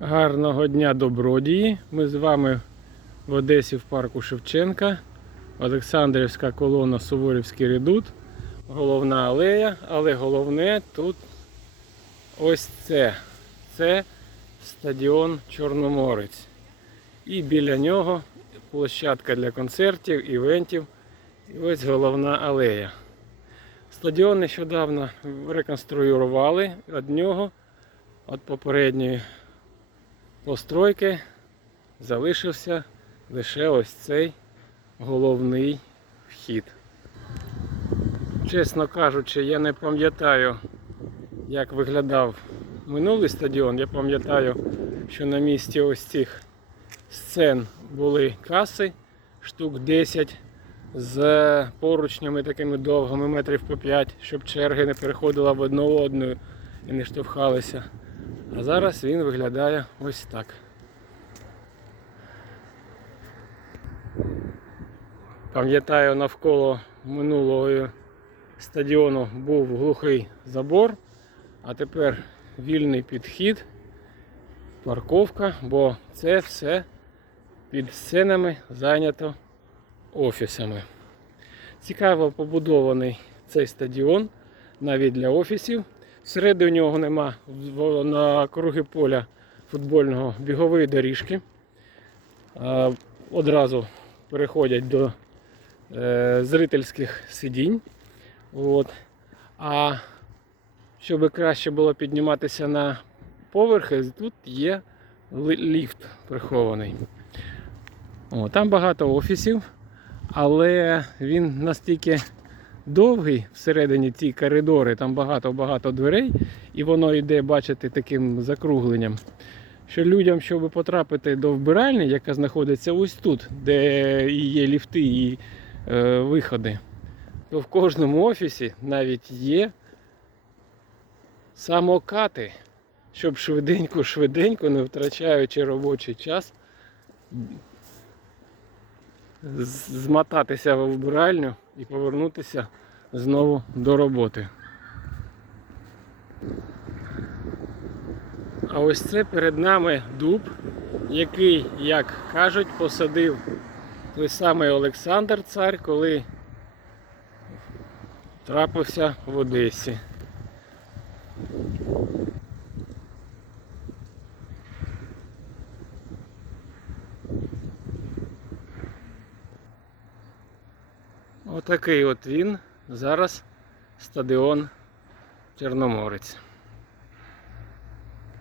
Гарного дня добродії. Ми з вами в Одесі в парку Шевченка. Олександрівська колона Суворівський редут. Головна алея, але головне тут ось це. Це стадіон Чорноморець. І біля нього площадка для концертів, івентів. І ось головна алея. Стадіон нещодавно реконструювали від нього, від попередньої постройки залишився лише ось цей головний вхід. Чесно кажучи, я не пам'ятаю, як виглядав минулий стадіон. Я пам'ятаю, що на місці ось цих сцен були каси, штук 10 з поручнями такими довгими, метрів по 5, щоб черги не переходили в одну одну і не штовхалися. А зараз він виглядає ось так. Пам'ятаю, навколо минулого стадіону був глухий забор, а тепер вільний підхід, парковка, бо це все під сценами зайнято офісами. Цікаво побудований цей стадіон навіть для офісів. Всередині у нього нема на круги поля футбольного бігової доріжки. Одразу переходять до е, зрительських сидінь. От. А щоб краще було підніматися на поверхи, тут є ліфт прихований. О, там багато офісів, але він настільки довгий всередині ці коридори, там багато-багато дверей, і воно йде, бачите, таким закругленням. Що людям, щоб потрапити до вбиральні, яка знаходиться ось тут, де і є ліфти і е, виходи, то в кожному офісі навіть є самокати, щоб швиденько-швиденько, не втрачаючи робочий час, змотатися в вбиральню і повернутися знову до роботи. А ось це перед нами дуб, який, як кажуть, посадив той самий Олександр Цар, коли трапився в Одесі. Отакий от він зараз стадіон Чорноморець.